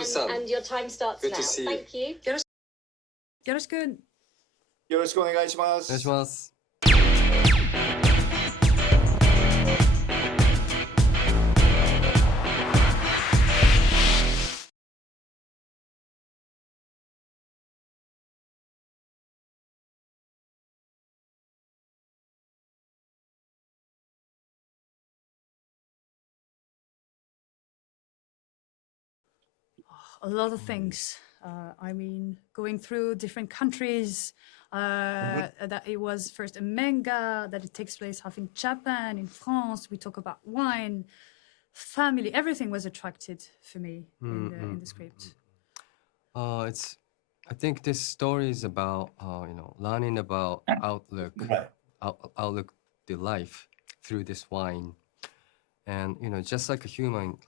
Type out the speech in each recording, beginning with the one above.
And your time starts Good now. to see you. Thank you. よろしく。よろしくお願いしまお願いしす。ます。A lot of things. I mean, going through different countries. That it was first a manga, that it takes place half in Japan, in France. We talk about wine, family. Everything was attracted for me in the script. I think this story is about learning about outlook, outlook the life through this wine, and just like a human,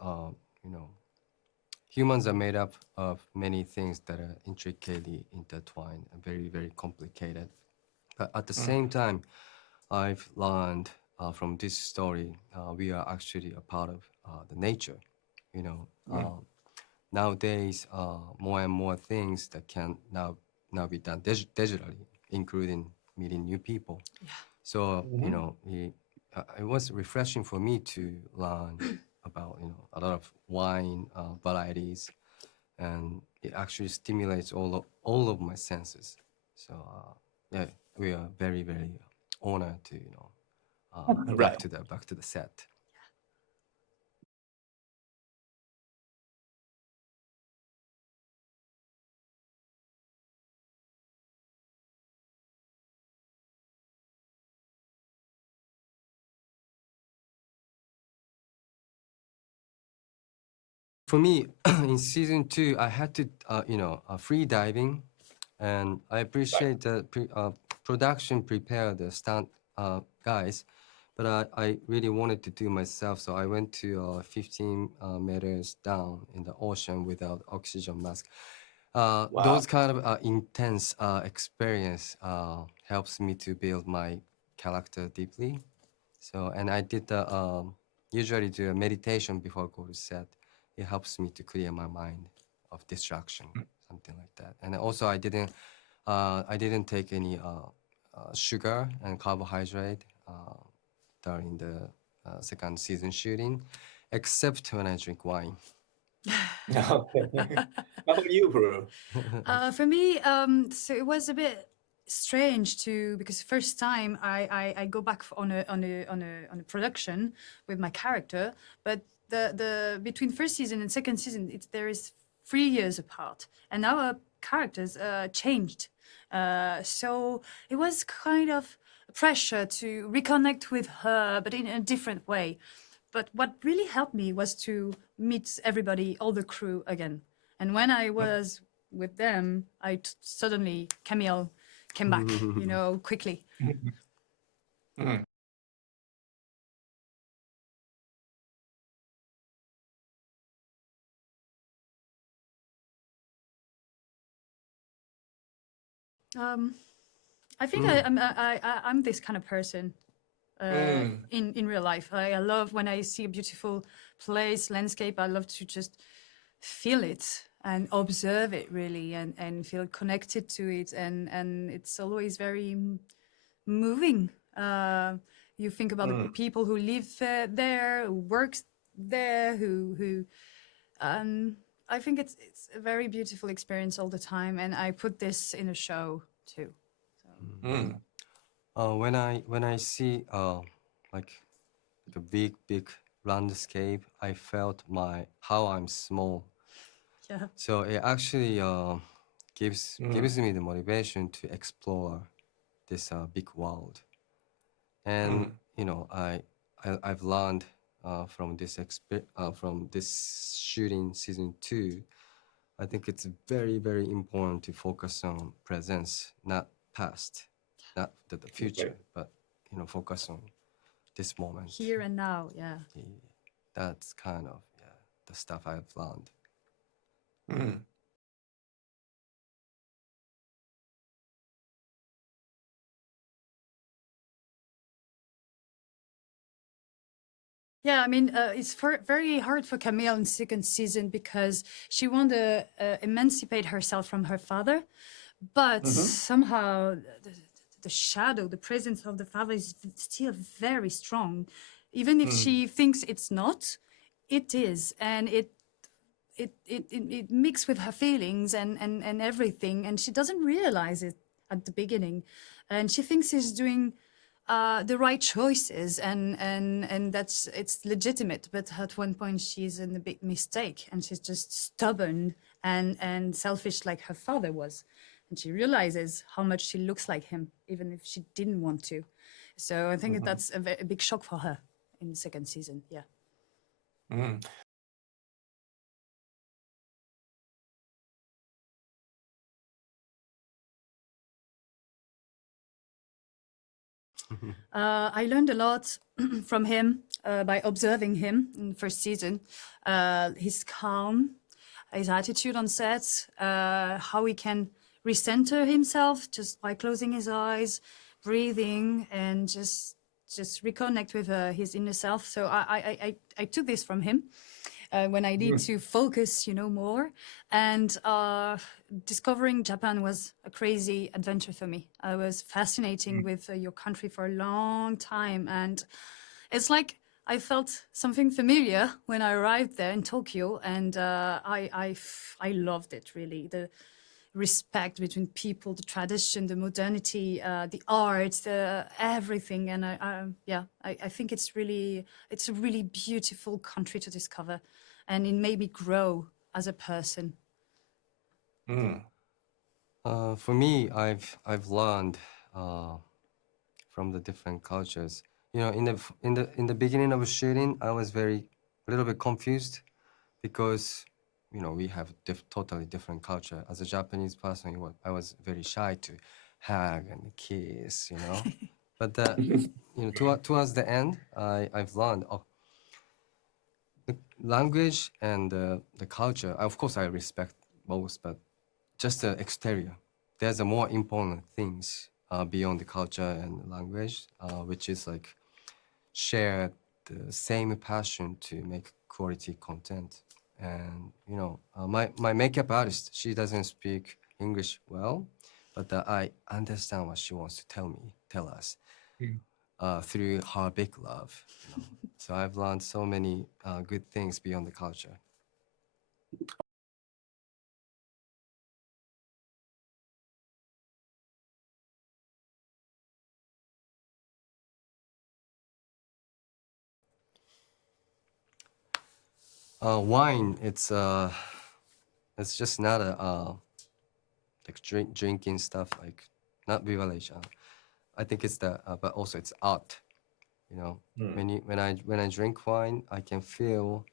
humans are made up of many things that are intricately intertwined and very, very complicated. But at the same time, I've learned from this story, we are actually a part of the nature. Nowadays, more and more things that can now be done digitally, including meeting new people. Yeah. So, it was refreshing for me to learn about a lot of wine varieties, and it actually stimulates all of my senses. So yeah, we are very, very honored to back to the set. For me, in season 2, I had to, free diving, and I appreciate the production prepared the stunt guys, but I really wanted to do myself, so I went to 15 meters down in the ocean without oxygen mask. Those kind of intense experience helps me to build my character deeply. So, and I did usually do a meditation before I go to set. It helps me to clear my mind of distraction, something like that. And also, I didn't take any sugar and carbohydrate during the second season shooting, except when I drink wine. Okay. How about you, Fru? For me, so it was a bit strange because first time I go back on a production with my character, but the between first season and second season there is 3 years apart, and our characters changed. So it was kind of pressure to reconnect with her, but in a different way. But what really helped me was to meet everybody, all the crew again. And when I was with them, suddenly Camille came back, quickly. I think I'm this kind of person in real life. I love when I see a beautiful place, landscape. I love to just feel it and observe it really, and feel connected to it, and it's always very moving. You think about the people who live there, who works there, who I think it's a very beautiful experience all the time, and I put this in a show too. When I see like a big landscape, I felt how I'm small. Yeah. So it actually gives me the motivation to explore this big world. And I've learned from this shooting season 2. I think it's very, very important to focus on presence, not past, not the future, but focus on this moment. Here and now, yeah. That's kind of the stuff I've learned. Yeah, I mean, it's very hard for Camille in second season because she wanted to emancipate herself from her father, but somehow the shadow, the presence of the father is still very strong. Even if she thinks it's not, it is, and it mixed with her feelings and everything, and she doesn't realize it at the beginning, and she thinks she's doing the right choices, and that's it's legitimate. But at one point, she's in a big mistake, and she's just stubborn and selfish like her father was, and she realizes how much she looks like him, even if she didn't want to. So I think that's a big shock for her in the second season. Yeah. うん。I learned a lot from him by observing him in the first season. His calm, his attitude on set, how he can recenter himself just by closing his eyes, breathing, and just reconnect with his inner self. So I took this from him. When I need to focus, more. And discovering Japan was a crazy adventure for me. I was fascinating with your country for a long time. And it's like I felt something familiar when I arrived there in Tokyo. And I loved it, really. The respect between people, the tradition, the modernity, the art, everything. And I think it's a really beautiful country to discover. And it made me grow as a person. うん。 For me, I've learned from the different cultures. In the beginning of shooting, I was a little bit confused because we have totally different culture. As a Japanese person, I was very shy to hug and kiss. But towards the end, I've learned the language and the culture. Of course, I respect both, but just the exterior. There's a more important things beyond the culture and language, which is like share the same passion to make quality content. And my makeup artist, she doesn't speak English well, but I understand what she wants to tell us through her big love. So I've learned so many good things beyond the culture. Wine, it's just not like drinking stuff, like not beverage. I think it's but also it's art. When I drink wine, I can feel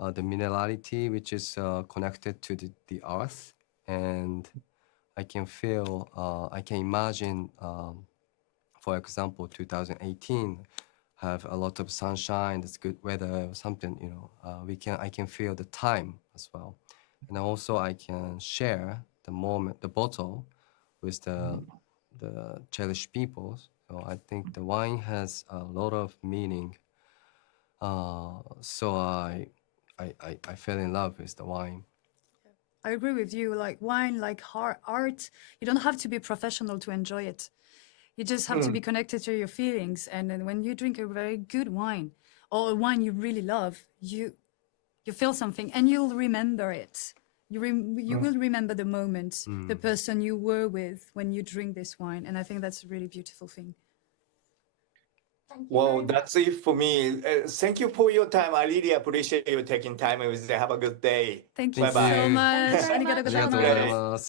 the minerality, which is connected to the earth, and I can imagine, for example, 2018 have a lot of sunshine, it's good weather or something. I can feel the time as well, and also I can share the moment, the bottle, with the cherished people. So I think the wine has a lot of meaning. So I fell in love with the wine. I agree with you. Like wine, like art, you don't have to be professional to enjoy it. You just have to be connected to your feelings. And then when you drink a very good wine or a wine you really love, you feel something and you'll remember it. You will remember the moment, the person you were with when you drink this wine. And I think that's a really beautiful thing. Well, that's it for me. Thank you for your time. I really appreciate you taking time with me. Have a good day. Thank you Thank so you. much. ありがとうございます。ありがとうございます。